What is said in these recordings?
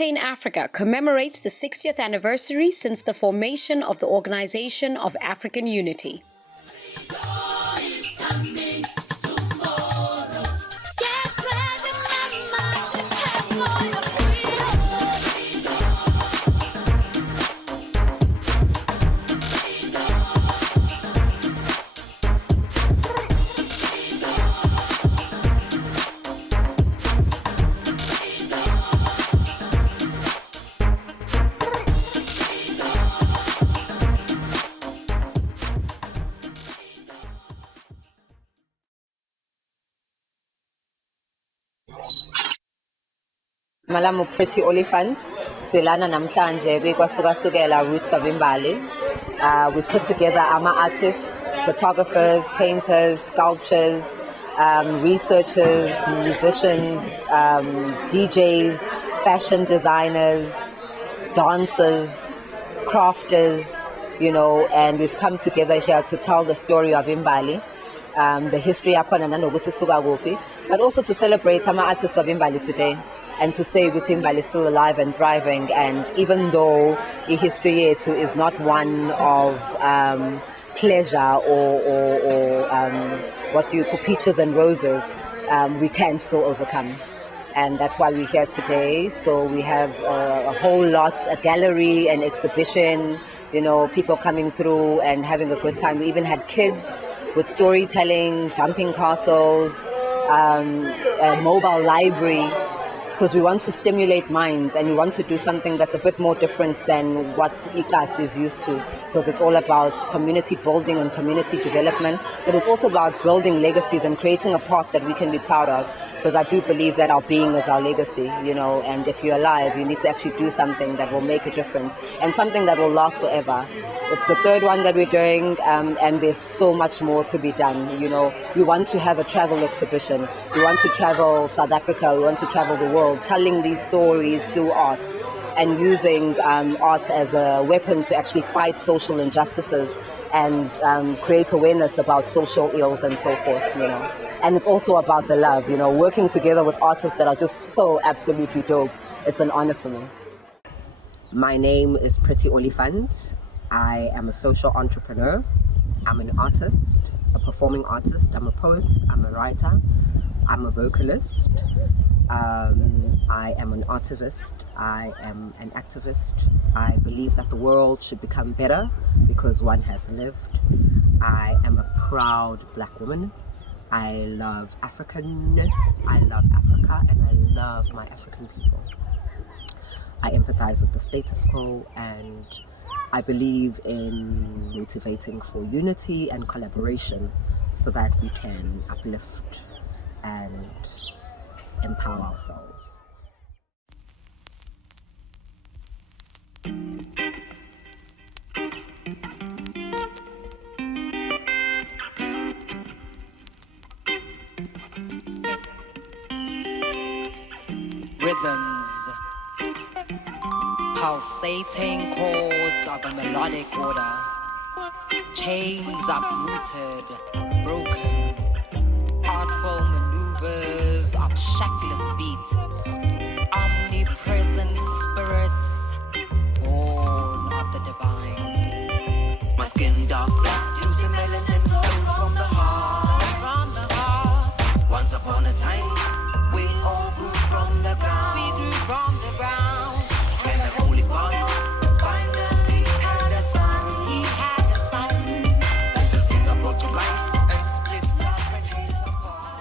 Campaign Africa commemorates the 60th anniversary since the formation of the Organization of African Unity. Malamu Pretty Olifant, Silana namhlanje Kwasuka Sukela roots of Imbali. We put together AMA artists, photographers, painters, sculptors, researchers, musicians, DJs, fashion designers, dancers, crafters, and we've come together here to tell the story of Imbali, the history but also to celebrate AMA artists of Imbali today. And to say that Imbali is still alive and thriving, and even though the history is not one of pleasure or what you call peaches and roses, we can still overcome. And that's why we're here today. So we have a whole lot, a gallery, an exhibition, people coming through and having a good time. We even had kids with storytelling, jumping castles, a mobile library, because we want to stimulate minds and we want to do something that's a bit more different than what ICAS is used to, because it's all about community building and community development, but it's also about building legacies and creating a path that we can be proud of, because I do believe that our being is our legacy, and if you're alive, you need to actually do something that will make a difference and something that will last forever. It's the third one that we're doing, and there's so much more to be done. We want to have a travel exhibition. We want to travel South Africa. We want to travel the world, telling these stories through art and using art as a weapon to actually fight social injustices and create awareness about social ills and so forth, And it's also about the love, working together with artists that are just so absolutely dope. It's an honor for me. My name is Pretty Olifant. I am a social entrepreneur. I'm an artist, a performing artist. I'm a poet. I'm a writer. I'm a vocalist. I am an artivist. I am an activist. I believe that the world should become better because one has lived. I am a proud Black woman. I love Africanness. I love Africa, and I love my African people. I empathize with the status quo, and I believe in motivating for unity and collaboration so that we can uplift and empower ourselves. Rhythms, pulsating chords of a melodic order, chains uprooted, broken, artful maneuvers of shackless feet, omnipresent spirits, born of the divine. My skin dark black, juicy melanin flows from the heart. From the heart. Once upon a time, we all grew from the ground. We grew from the ground. And the Olifant finally had a son. He had a son. That just is brought to life and split love and hate apart.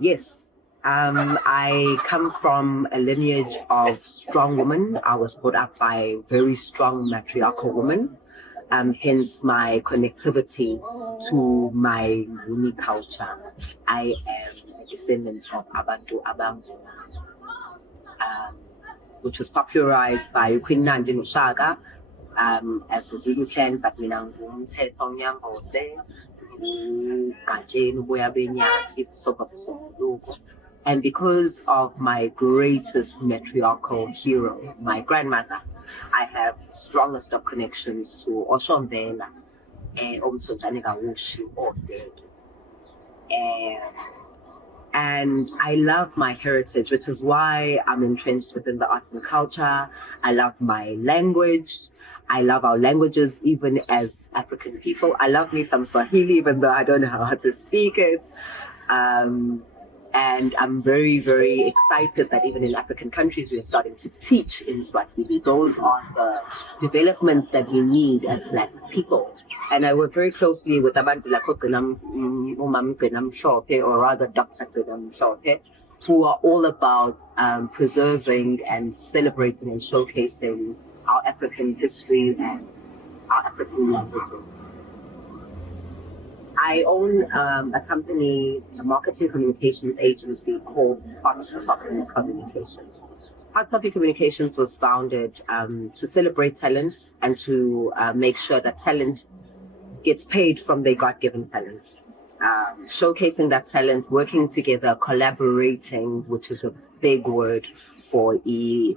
Yes, I come from a lineage of strong women. I was brought up by a very strong matriarchal woman. Hence my connectivity to my Nguni culture. I am a descendant of Abantu Abangu, which was popularized by Queen Nandi Nushaka as the Zulu clan, but and because of my greatest matriarchal hero, my grandmother, I have the strongest of connections to Oshombela and And I love my heritage, which is why I'm entrenched within the arts and culture. I love my language. I love our languages, even as African people. I love me some Swahili, even though I don't know how to speak it. And I'm very, very excited that even in African countries, we're starting to teach in Swahili. Those are the developments that we need as Black people. And I work very closely with Abantu like or rather Dr Mbongeni, who are all about preserving and celebrating and showcasing our African history and our African languages. I own a company, a marketing communications agency called Hot Topic Communications. Hot Topic Communications was founded to celebrate talent and to make sure that talent gets paid from their God-given talent. Showcasing that talent, working together, collaborating, which is a big word for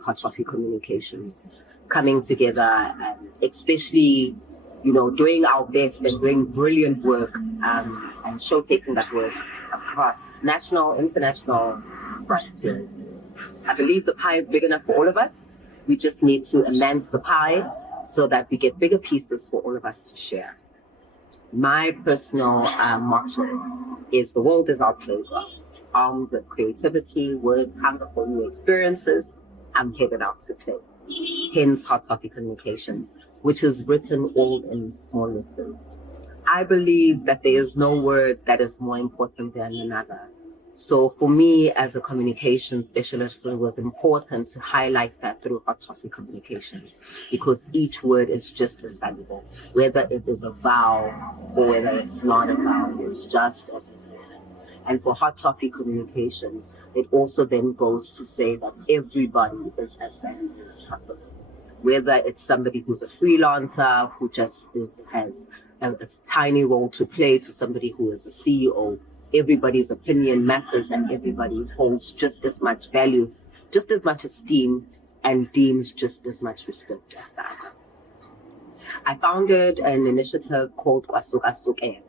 Hot Topic Communications, coming together and especially doing our best and doing brilliant work and showcasing that work across national, international frontiers. I believe the pie is big enough for all of us. We just need to enhance the pie so that we get bigger pieces for all of us to share. My personal motto is the world is our playground. Armed with creativity, words, hunger for new experiences, I'm headed out to play. Hence Hot Topic Communications, which is written all in small letters. I believe that there is no word that is more important than another. So for me as a communication specialist, it was important to highlight that through Hot Topic Communications, because each word is just as valuable, whether it is a vowel or whether it's not a vowel, it's just as important. And for Hot Topic Communications, it also then goes to say that everybody is as valuable as possible. Whether it's somebody who's a freelancer who just has a tiny role to play, to somebody who is a CEO, everybody's opinion matters and everybody holds just as much value, just as much esteem, and deems just as much respect as the other. I founded an initiative called Kwasuka Sukela.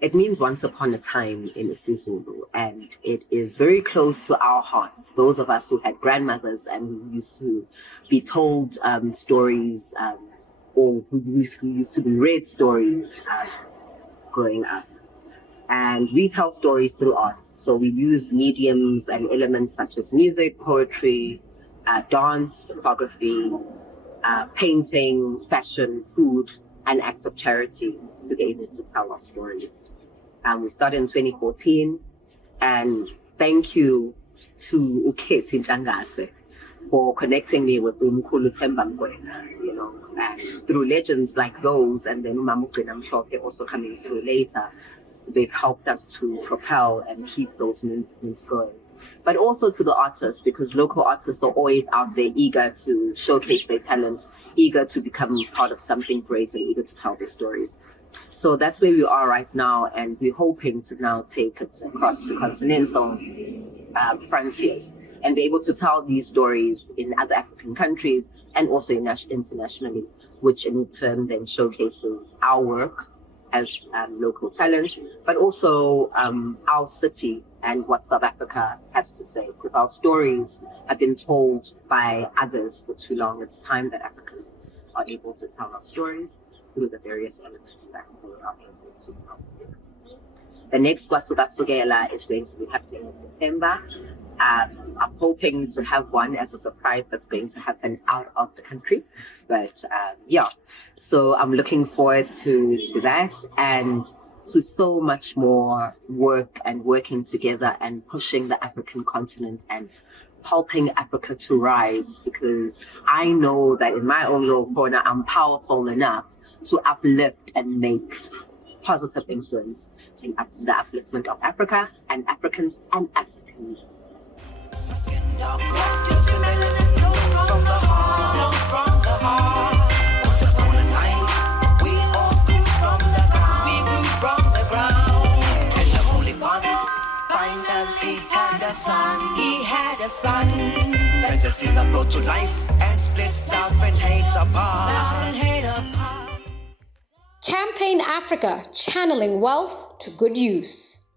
It means once upon a time in isiZulu, and it is very close to our hearts. Those of us who had grandmothers and who used to be told stories, or who used to be read stories growing up. And we tell stories through art. So we use mediums and elements such as music, poetry, dance, photography, painting, fashion, food, and acts of charity to be able to tell our stories. We started in 2014, and thank you to Uketi Njangase for connecting me with Dr Mbongeni Ngema, and through legends like those, and then Mamukwe also coming through later. They've helped us to propel and keep those movements going. But also to the artists, because local artists are always out there eager to showcase their talent, eager to become part of something great and eager to tell their stories. So that's where we are right now, and we're hoping to now take it across to continental frontiers and be able to tell these stories in other African countries and also internationally, which in turn then showcases our work as local talent, but also our city and what South Africa has to say, because our stories have been told by others for too long. It's time that Africans are able to tell our stories through the various elements that we are able to tell. The next Kwasuka Sukela is going to be happening in December. I'm hoping to have one as a surprise that's going to happen out of the country. But so I'm looking forward to that and to so much more work and working together and pushing the African continent and helping Africa to rise, because I know that in my own little corner, I'm powerful enough to uplift and make positive influence in the upliftment of Africa and Africans and Africans. He had a son. Fantasies are brought to life and split love and hate apart. Campaign Africa, channeling wealth to good use.